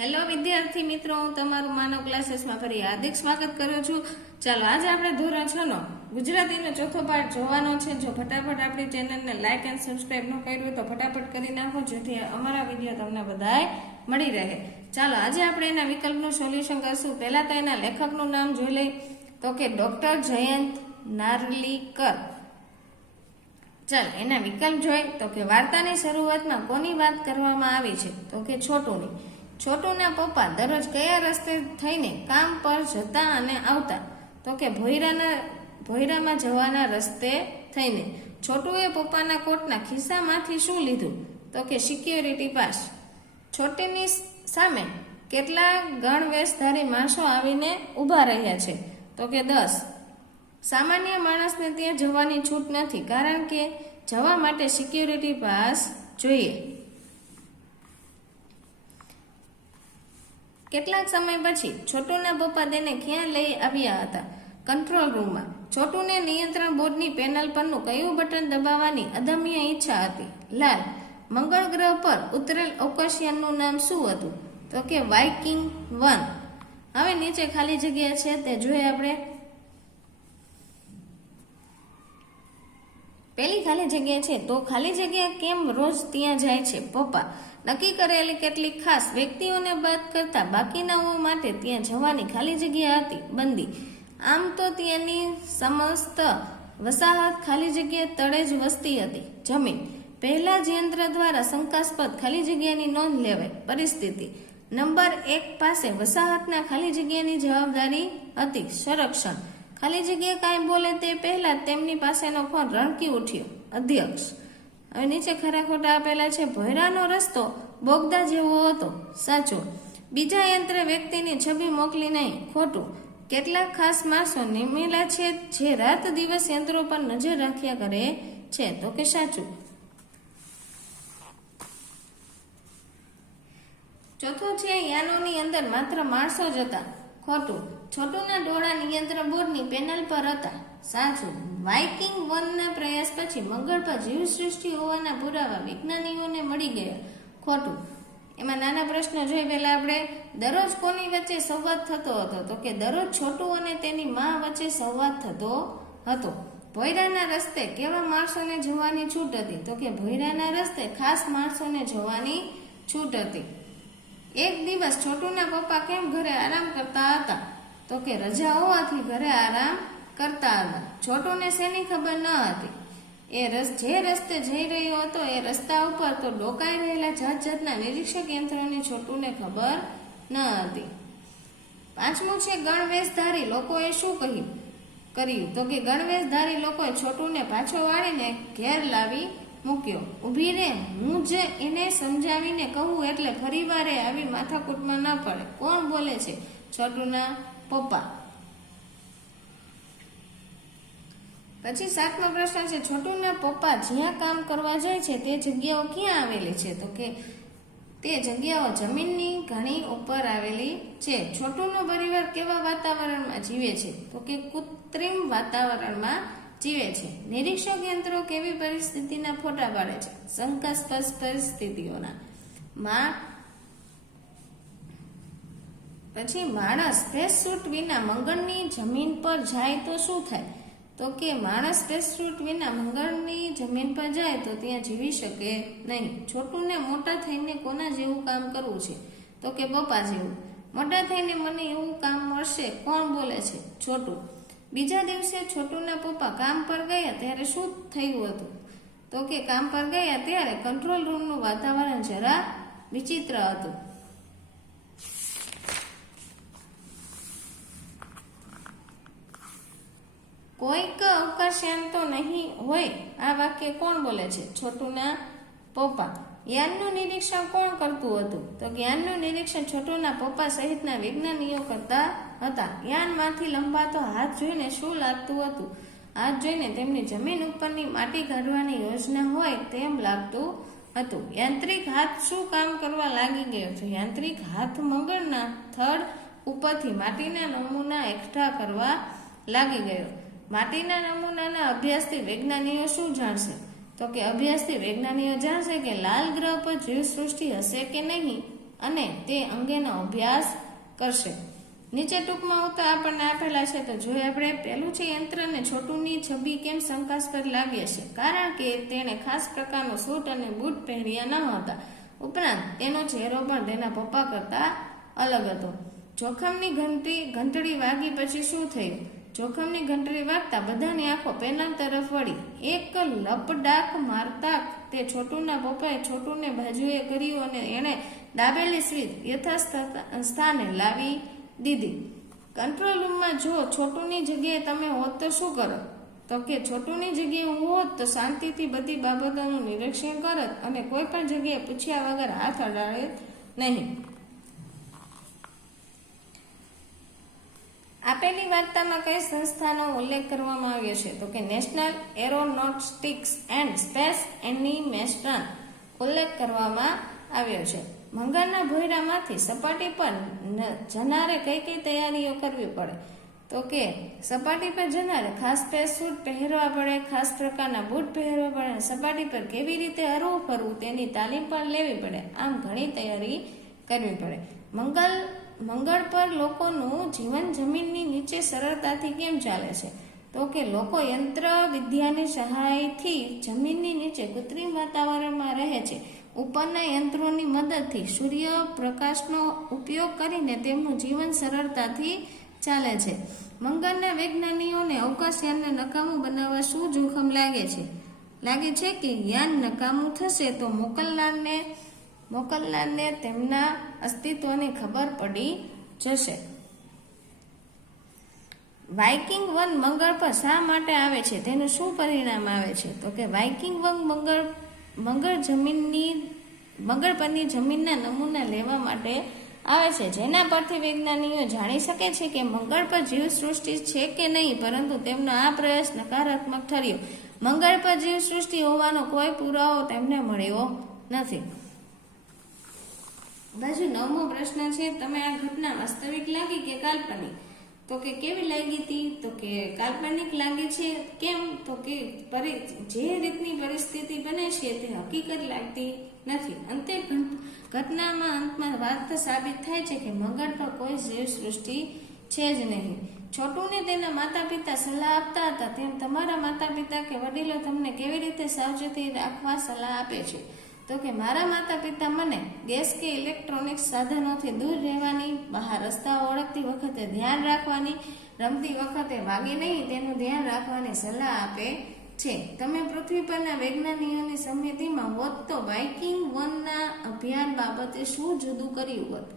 Hello વિદ્યાર્થી મિત્રો. હું તમારું માનવ ક્લાસીસમાં ફરી હાર્દિક સ્વાગત કરું છું. ચાલો, આજે આપણે ધોરણ છ નો ગુજરાતીનો ચોથો પાઠ જોવાનો છે. જો ફટાફટ આપણી ચેનલને લાઇક એન્ડ સબસ્ક્રાઇબ ન કર્યું તો ફટાફટ કરી નાખો, જેથી અમારા વીડિયો તમને બધાએ મળી રહે. ચાલો, આજે આપણે એના વિકલ્પનું સોલ્યુશન કરશું. પહેલાં તો એના લેખકનું નામ જોઈ લઈ તો કે ડોક્ટર જયંત નાર્લીકર. ચાલ, એના વિકલ્પ જોઈ તો કે વાર્તાની શરૂઆતમાં કોની વાત કરવામાં આવી છે? તો કે છોટુની. છોટુના પપ્પા દરરોજ કયા રસ્તે થઈને કામ પર જતા અને આવતા? તો કે ભોયરાના, ભોયરામાં જવાના રસ્તે થઈને. છોટુએ પપ્પાના કોટના ખિસ્સામાંથી શું લીધું? તો કે સિક્યોરિટી પાસ છોટીની સામે કેટલા ગણવેશધારી માણસો આવીને ઊભા રહ્યા છે? તો કે દસ. સામાન્ય માણસને ત્યાં જવાની છૂટ નથી, કારણ કે જવા માટે સિક્યોરિટી પાસ જોઈએ. કેટલાક સમય પછી છોટુના પપ્પા તેને ક્યાં લઈ આવ્યા હતા? કંટ્રોલ રૂમમાં છોટુને નિયંત્રણ બોર્ડની પેનલ પરનું કયું બટન દબાવવાની અદમ્ય ઈચ્છા હતી? લાલ. મંગળ ગ્રહ પર ઉતરેલ ઓકશિયનનું નામ શું હતું? તો કે વાઇકિંગ વન. હવે નીચે ખાલી જગ્યા છે તે જોઈએ આપણે. પેલી ખાલી જગ્યા છે તો ખાલી જગ્યા કેમ રોજ ત્યાં જાય છે પપ્પા? નક્કી કરેલી કેટલીક ખાસ વ્યક્તિઓને બાદ કરતા બાકીનાઓ માટે ત્યાં જવાની ખાલી જગ્યા હતી, બંદી. આમ તો ત્યાંની સમસ્ત વસાહત ખાલી જગ્યા તળે જ વસતી હતી. જમીન. પહેલા જ યંત્ર દ્વારા શંકાસ્પદ ખાલી જગ્યાની નોંધ લેવાય પરિસ્થિતિ. નંબર એક પાસે વસાહતના ખાલી જગ્યાની જવાબદારી હતી સંરક્ષણ. ખાલી જગ્યા કાંઈ બોલે તે પહેલા તેમની પાસેનો ફોન રણકી ઉઠ્યો. અધ્યક્ષ. હવે નીચે ખરા ખોટા આપેલા છે. ભોયરાનો રસ્તો બોગદા જેવો હતો. સાચો. બીજા યંત્ર વ્યક્તિની છબી મોકલી નહીં. ખોટું. કેટલાક ખાસ માણસો નિમેલા છે જે રાત દિવસ યંત્રો પર નજર રાખ્યા કરે છે. તો કે સાચું. ચોથું છે, યાનોની અંદર માત્ર માણસો જ હતા. ખોટું. છોટુના ડોળા નિયંત્રણ બોર્ડની પેનલ પર હતા. સાચું. વાઇકિંગ વનના પ્રયાસ પછી મંગળ પર જીવસૃષ્ટિ હોવાના પુરાવા વિજ્ઞાનીઓને મળી ગયા. ખોટું. એમાં નાના પ્રશ્નો જોઈ પહેલા આપણે, દરરોજ કોની વચ્ચે સંવાદ થતો હતો? તો કે દરરોજ છોટું અને તેની મા વચ્ચે સંવાદ થતો હતો. ભોયરાના રસ્તે કેવા માણસોને જવાની છૂટ હતી? તો કે ભોયરાના રસ્તે ખાસ માણસોને જવાની છૂટ હતી. એક દિવસ છોટુના પપ્પા કેમ ઘરે આરામ કરતા હતા. તો કે રજા હોવાથી ઘરે આરામ કરતા હતા. છોટુને શેની ખબર ન હતી. એ રસ, જે રસ્તે જઈ રહ્યો હતો એ રસ્તા ઉપર તો ડોકાઈ રહેલા જાત જાતના નિરીક્ષક યંત્રોની છોટુને ખબર ન હતી. પાંચમું છે ગણવેશધારી લોકોએ શું કહ્યું? કર્યું. તો કે ગણવેશધારી લોકોએ છોટુને પાછો વાળીને ઘેર લાવી મૂક્યો. ઊભી રે હું જ એને સમજાવીને કહું એટલે ફરી વારે આવી માથાકૂટમાં ન પડે. કોણ બોલે છે? છોટુના પપ્પા. પછી સાતમો પ્રશ્ન છે, છોટુના પપ્પા જ્યાં કામ કરવા જાય છે તે જગ્યાઓ ક્યાં આવેલી છે? તો કે, તે જગ્યાઓ જમીનની ઘણી ઉપર આવેલી છે. છોટુનો પરિવાર કેવા વાતાવરણમાં જીવે છે? તો કે, કૃત્રિમ વાતાવરણમાં જીવે છે. નિરીક્ષક યંત્રો કેવી પરિસ્થિતિના ફોટા પાડે છે? શંકાસ્પદ પરિસ્થિતિઓના. માં પછી માણસ સ્પેસ સૂટ વિના મંગળની જમીન પર જાય તો શું થાય? તો કે માણસ સ્પેસ સૂટ વિના મંગળની જમીન પર જાય તો ત્યાં જીવી શકે નહીં. છોટુને મોટા થઈને કોના જેવું કામ કરવું છે? તો કે પપ્પા જેવું. મોટા થઈને મને એવું કામ મળશે? કોણ બોલે છે? છોટું. બીજા દિવસે છોટુના પપ્પા કામ પર ગયા ત્યારે શું થયું હતું? તો કે કામ પર ગયા ત્યારે કંટ્રોલ રૂમનું વાતાવરણ જરા વિચિત્ર હતું. કોઈક અવકાશયાન તો નહીં હોય, આ વાક્ય કોણ બોલે છે? છોટુના પપ્પા. યાનનું નિરીક્ષણ કોણ કરતું હતું? તો જ્ઞાનનું નિરીક્ષણ છોટુના પપ્પા સહિતના વિજ્ઞાનીઓ કરતા હતા. યાનમાંથી લંબાતો હાથ જોઈને શું લાગતું હતું? હાથ જોઈને તેમની જમીન ઉપરની માટી કાઢવાની યોજના હોય તેમ લાગતું હતું. યાંત્રિક હાથ શું કામ કરવા લાગી ગયો? છે યાંત્રિક હાથ મંગળના થડ ઉપરથી માટીના નમૂના એકઠા કરવા લાગી ગયો. માટીના નમૂનાના અભ્યાસથી વૈજ્ઞાનિકો શું જાણશે? તો કે અભ્યાસથી વૈજ્ઞાનિકો જાણશે કે લાલ ગ્રહ પર જીવસૃષ્ટિ હશે કે નહીં અને તે અંગેનો અભ્યાસ કરશે. નીચે ટૂંકમાં ઉત્તર આપણને આપેલા છે, તો જોઈએ આપણે પહેલું છે યંત્રને છોટુની છબી કેમ શંકાસ્પદ લાગે છે? કારણ કે તેણે ખાસ પ્રકારનો સૂટ અને બૂટ પહેર્યા ન હતા. ઉપરાંત તેનો ચહેરો પણ તેના પપ્પા કરતા અલગ હતો. જોખમની ઘંટી, ઘંટડી વાગી પછી શું થયું? જોખમની ઘંટડી વાગતા બધાની આંખો પેનલ તરફ વળી. એક લપડાક મારતા તે છોટુના પપ્પાએ છોટુને બાજુએ કર્યું અને એણે દાબેલી સ્વીચ યથાસ્થ સ્થાને લાવી દીધી. કંટ્રોલ રૂમમાં જો છોટુની જગ્યાએ તમે હોત તો શું કરો? તો કે છોટુની જગ્યાએ હું હોત તો શાંતિથી બધી બાબતોનું નિરીક્ષણ કરત અને કોઈ પણ જગ્યાએ પૂછ્યા વગર હાથ અડાડે નહીં. આપેલી વાર્તામાં કઈ સંસ્થાનો ઉલ્લેખ કરવામાં આવ્યો છે? તો કે national aeronautics and space animation ઉલ્લેખ કરવામાં આવ્યો છે. મંગળના ભોયરામાંથી સપાટી પર જનારે કઈ કઈ તૈયારીઓ કરવી પડે? તો કે સપાટી પર જનારે ખાસ સ્પેસ સૂટ પહેરવા પડે, ખાસ પ્રકારના બૂટ પહેરવા પડે સપાટી પર કેવી રીતે હરવું ફરવું તેની તાલીમ પણ લેવી પડે. આમ ઘણી તૈયારી કરવી પડે. મંગળ મંગળ પર લોકોનું જીવન જમીનની નીચે સરળતાથી કેમ ચાલે છે? તો કે લોકો યંત્ર વિદ્યાની સહાયથી જમીનની નીચે કૃત્રિમ વાતાવરણમાં રહે છે. ઉપરના યંત્રોની મદદથી સૂર્ય પ્રકાશનો ઉપયોગ કરીને તેમનું જીવન સરળતાથી ચાલે છે. મંગળના વૈજ્ઞાનિકોને અવકાશયાનને નકામું બનાવવા શું જોખમ લાગે છે? લાગે છે કે યાન નકામું થશે તો મોકલનારને મોકલનારને તેમના અસ્તિત્વની ખબર પડી જશે. વાઇકિંગ વન મંગળ પર શા માટે આવે છે? તેનું શું પરિણામ આવે છે? તો કે વાઇકિંગ વન મંગળ મંગળ જમીનની, મંગળ પરની જમીનના નમૂના લેવા માટે આવે છે. જેના પરથી વૈજ્ઞાનિકો જાણી શકે છે કે મંગળ પર જીવસૃષ્ટિ છે કે નહીં, પરંતુ તેમનો આ પ્રયાસ નકારાત્મક ઠર્યો. મંગળ પર જીવસૃષ્ટિ હોવાનો કોઈ પુરાવો તેમને મળ્યો નથી. બાજુ નવમો પ્રશ્ન છે, તમે આ ઘટના વાસ્તવિક લાગી કે કાલ્પનિક? તો કે, કેવી લાગી હતી તો કે, કાલ્પનિક લાગે છે. કેમ? તો કે જે રીતની પરિસ્થિતિ બને છે તે હકીકત લાગતી નથી. અંતે ઘટનામાં અંતમાં વાત સાબિત થાય છે કે મગર પર કોઈ જીવ સૃષ્ટિ છે જ નહીં. છોટુને તેના માતા પિતા સલાહ આપતા હતા. તેમ તમારા માતા પિતા કે વડીલો તમને કેવી રીતે સાવચેતી રાખવા સલાહ આપે છે? તો કે મારા માતા પિતા મને ગેસ કે ઇલેક્ટ્રોનિક સાધનોથી દૂર રહેવાની, બહાર રસ્તા ઓળખતી વખતે ધ્યાન રાખવાની, રમતી વખતે વાગે નહીં તેનું ધ્યાન રાખવાની સલાહ આપે છે. તમે પૃથ્વી પરના વૈજ્ઞાનિકોની સમિતિમાં હોત તો બાઇકિંગ વનના અભિયાન બાબતે શું જુદું કર્યું હોત?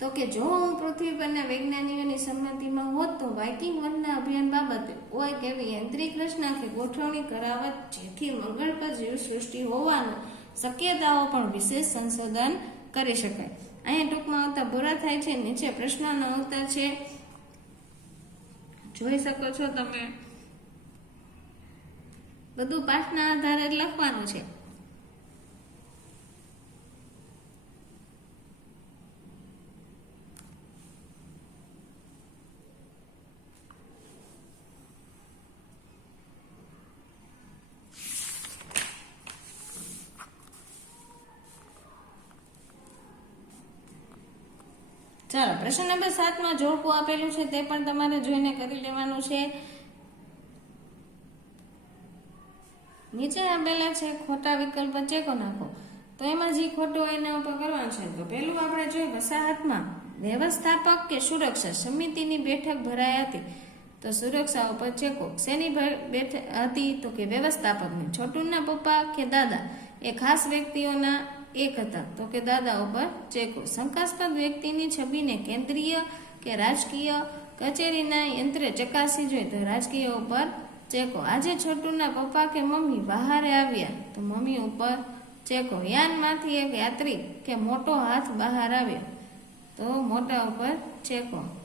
તો કે જો હું પૃથ્વી પરના વૈજ્ઞાનિકોની સંમતિમાં હોત તો બાઇકિંગ વનના અભિયાન બાબતે કોઈ એવી યાંત્રિક રચના કે ગોઠવણી કરાવત, જેથી મંગળ પર જીવસૃષ્ટિ હોવાનું શક્યતાઓ પણ વિશેષ સંશોધન કરી શકાય અહીંયા ટૂંકમાં આવતા પૂરા થાય છે, નીચે પ્રશ્નનો ઉત્તર છે. જોઈ શકો છો તમે. બધું પાઠના આધારે લખવાનું છે. ચાલો, પ્રશ્ન નંબર સાતમાં જોડકું આપેલું છે, તે પણ તમારે જોઈને કરી લેવાનું છે. નીચે આપેલા છે, ખોટા વિકલ્પ ચેકો નાખો. તો એમાં જે ખોટું હોય એના ઉપર કરવાનું છે. તો પહેલું આપણે જોઈએ વસાહતમાં વ્યવસ્થાપક કે સુરક્ષા સમિતિની બેઠક ભરાઈ હતી. તો સુરક્ષા ઉપર ચેકો. શેની બેઠક હતી તો કે વ્યવસ્થાપકની. છોટુના પપ્પા કે દાદા. એ ખાસ વ્યક્તિઓના એક હતા. તો કે દાદા ઉપર ચેકો. શંકાસ્પદ વ્યક્તિની છબીને કેન્દ્રીય કે રાજકીય કચેરીના યંત્રે ચકાસી જોઈએ તો રાજકીય ઉપર ચેકો. આજે છોટુના પપ્પા કે મમ્મી બહારે આવ્યા. તો મમ્મી ઉપર ચેકો. યાનમાંથી એક યાત્રી કે મોટો હાથ બહાર આવ્યો. તો મોટા ઉપર ચેકો.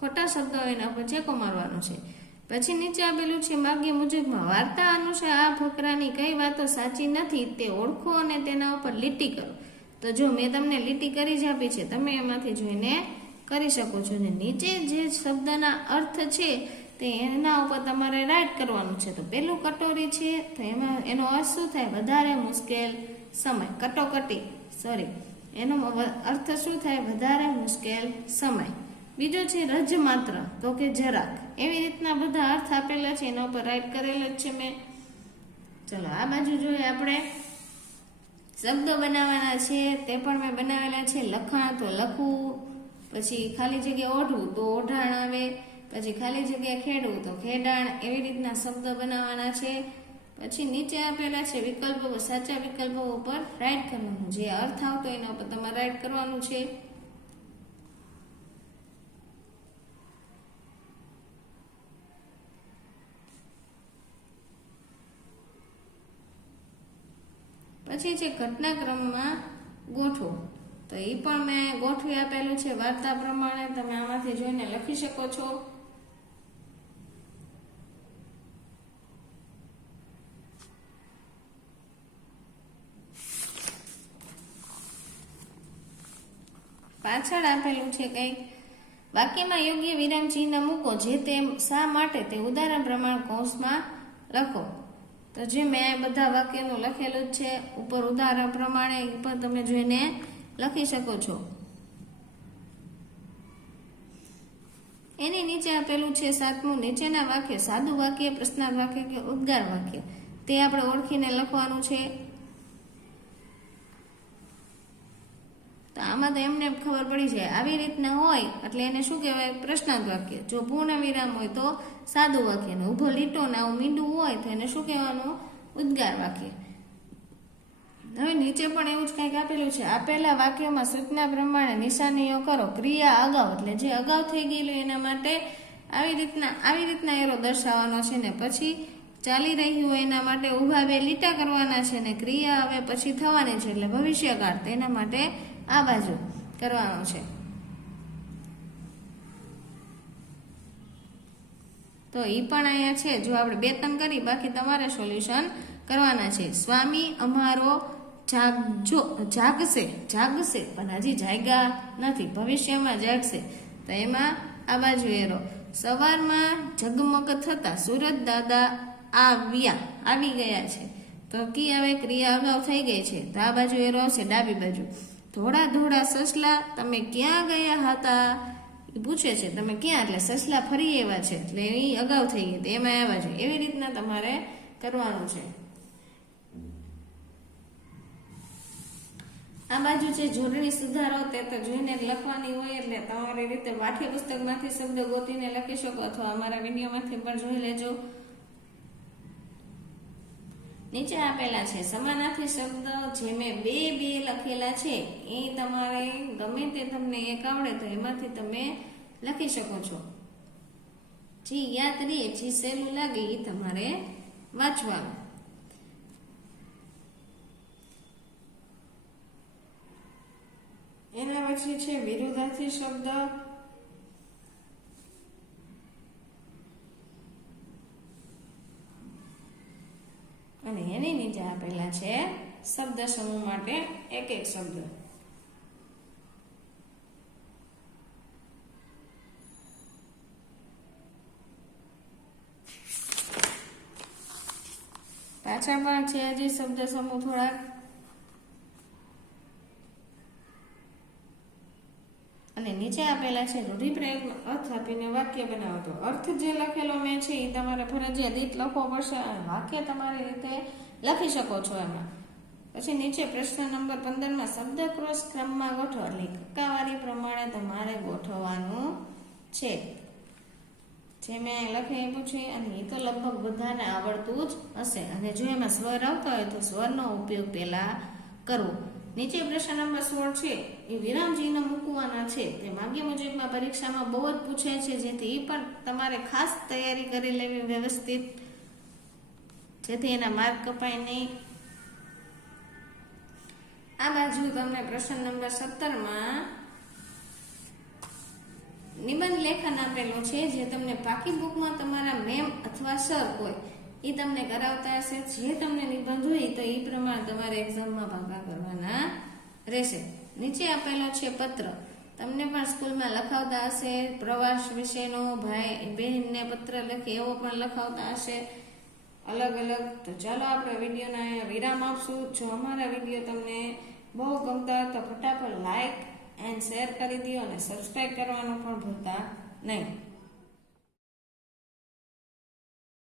ખોટા શબ્દો એના ઉપર ચેકો મારવાનો છે. પછી નીચે આપેલું છે માગ્ય મુજબમાં વાર્તા અનુસાર આ ફકરાની કઈ વાતો સાચી નથી તે ઓળખો અને તેના ઉપર લીટી કરો. તો જો મેં તમને લીટી કરી જ આપી છે, તમે એમાંથી જોઈને કરી શકો છો. ને નીચે જે શબ્દના અર્થ છે તે એના ઉપર તમારે રાઈટ કરવાનું છે. તો પેલું કટોરી છે, તો એમાં એનો અર્થ શું થાય? વધારે મુશ્કેલ સમય. કટોકટી સોરી એનો અર્થ શું થાય? વધારે મુશ્કેલ સમય. બીજો છે રજ માત્ર, તો કે જરાક. એવી રીતના બધા અર્થ આપેલા છે, એના ઉપર રાઈટ કરેલા જ છે મેં. ચલો, આ બાજુ જોઈએ આપણે. શબ્દો બનાવવાના છે, તે પણ મેં બનાવેલા છે, લખાણ તો લખવું, પછી ખાલી જગ્યા ઓઢવું તો ઓઢાણ આવે, પછી ખાલી જગ્યા ખેડવું તો ખેડાણ, એવી રીતના શબ્દ બનાવવાના છે. પછી નીચે આપેલા છે વિકલ્પો, સાચા વિકલ્પો ઉપર રાઈટ કરવાનું. જે અર્થ આવતો એના ઉપર તમારે રાઈટ કરવાનું છે. પછી છે ઘટનાક્રમમાં ગોઠવો. તો એ પણ મેં ગોઠવી આપેલું છે વાર્તા પ્રમાણે. તમે આમાંથી જોઈને લખી શકો છો. પાછળ આપેલું છે કંઈક વાક્યમાં યોગ્ય વિરામ ચિહ્ન મૂકો, જે તે શા માટે તે ઉદાહરણ પ્રમાણ કૌંસમાં લખો. તો જે મેં બધા વાક્યનું લખેલું જ છે, ઉપર ઉદાહરણ પ્રમાણે પણ તમે જોઈને લખી શકો છો. એની નીચે આપેલું છે, સાતમું, નીચેના વાક્ય સાદું વાક્ય, પ્રશ્નાર્થ વાક્ય કે ઉદ્ગાર વાક્ય. તે આપણે ઓળખીને લખવાનું છે તો આમાં તો એમને ખબર પડી જાય, આવી રીતના હોય, એટલે એને શું કહેવાય પ્રશ્નાર્થ વાક્ય જો પૂર્ણ વિરામ હોય તો સાદું વાક્ય ને ઊભો લીટો ને આવું મીંડું હોય તો એને શું કહેવાનું, ઉદ્ગાર વાક્ય હવે નીચે પણ એવું જ કંઈક આપેલું છે આપેલા વાક્યોમાં સૂચના પ્રમાણે નિશાનીઓ કરો, ક્રિયા અગાઉ, એટલે જે અગાઉ થઈ ગયેલું એના માટે આવી રીતના આવી રીતના એરો દર્શાવવાનો છે ને પછી ચાલી રહ્યું હોય એના માટે ઊભા બે લીટા કરવાના છે ને ક્રિયા હવે પછી થવાની છે, એટલે ભવિષ્યકાળ, તેના માટે આ બાજુ કરવાનો છે. તો એ પણ અહીંયા છે. જો આપણે બે ત્રણ કરી, બાકી તમારે સોલ્યુશન કરવાના છે. સ્વામી અમારો જાગજો જાગશે જાગશે, પણ હજી જાગ્યા નથી. ભવિષ્યમાં જાગશે. તો એમાં આ બાજુ એરો. સવારમાં ઝગમગ થતા સુરત દાદા આવ્યા, આવી ગયા છે. તો કી હવે ક્રિયા અગાઉ થઈ ગઈ છે. તો આ બાજુ એરો છે ડાબી બાજુ. ધોળા ધોળા સસલા તમે ક્યાં ગયા હતા? પૂછે છે, તમે ક્યાં? એટલે સસલા ફરી એવા છે, એટલે એ અગાઉ થઈ ગઈ એમાં આવ્યા છે. એવી રીતના તમારે કરવાનું છે. આ બાજુ છે જોડણી સુધારો તે તો જોઈને લખવાની હોય, એટલે તમારી રીતે પાઠ્ય પુસ્તકમાંથી શબ્દ ગોતીને લખી શકો, અથવા અમારા વિડીયોમાંથી પણ જોઈ લેજો. નીચે આપેલા છે. સમાનાર્થી શબ્દ જે મેં બે બે લખેલા છે, એ તમારે ગમે તે તમને એક આવડે તો એમાંથી તમે લખી શકો છો. જે યાદ રહીએ જે સહેલું લાગે એ તમારે વાંચવાનું. એના પછી છે, વિરોધાર્થી શબ્દ અને એની નીચે આપેલા છે શબ્દ સમૂહ માટે એક એક શબ્દ. પાછળ પણ છે હજી શબ્દ સમૂહ થોડાક. અને નીચે આપેલા છે, રૂઢિપ્રયોગનો અર્થ આપીને વાક્ય બનાવો. તો અર્થ જે લખેલો મેં છે એ તમારે ફરજિયાત રીત લખવો પડશે અને વાક્ય તમારી રીતે લખી શકો છો એમાં. પછી નીચે પ્રશ્ન નંબર પંદરમાં શબ્દ ક્રોસ ક્રમમાં ગોઠવો. એટલે કક્કાવારી પ્રમાણે તમારે ગોઠવવાનું છે. જે મેં લખી છે અને એ તો લગભગ બધાને આવડતું જ હશે. અને જો એમાં સ્વર આવતા હોય તો સ્વરનો ઉપયોગ પહેલા કરવો. નીચે પ્રશ્ન નંબર સોળ છે, એ વિરામજીને મૂકવાના છે? તે માગ્ય મુજબમાં પરીક્ષામાં બહુ જ પૂછાય છે, જેથી એ પણ તમારે ખાસ તૈયારી કરી લેવી વ્યવસ્થિત. જેથી એના માર્ક કપાય નહીં. આ બાજુ તમને પ્રશ્ન નંબર સત્તરમાં નિબંધ લેખન આપેલું છે, જે તમને પાકી બુકમાં તમારા મેમ અથવા સર હોય એ તમને કરાવતા હશે. જે તમને નિબંધ હોય તો એ પ્રમાણે તમારે એક્ઝામમાં ભાગા કરવાના રહેશે. નીચે આપેલો છે પત્ર. તમને પણ સ્કૂલમાં લખાવતા હશે, પ્રવાસ વિશેનો, ભાઈ, બહેનને પત્ર લખે એવો પણ લખાવતા હશે. અલગ અલગ. તો ચાલો આપણે વિડીયોના વિરામ આપશું. જો અમારા વીડિયો તમને બહુ ગમતા તો ફટાફટ લાઈક એન્ડ શેર કરી દો અને સબસ્ક્રાઈબ કરવાનું પણ ભૂલતા નહીં.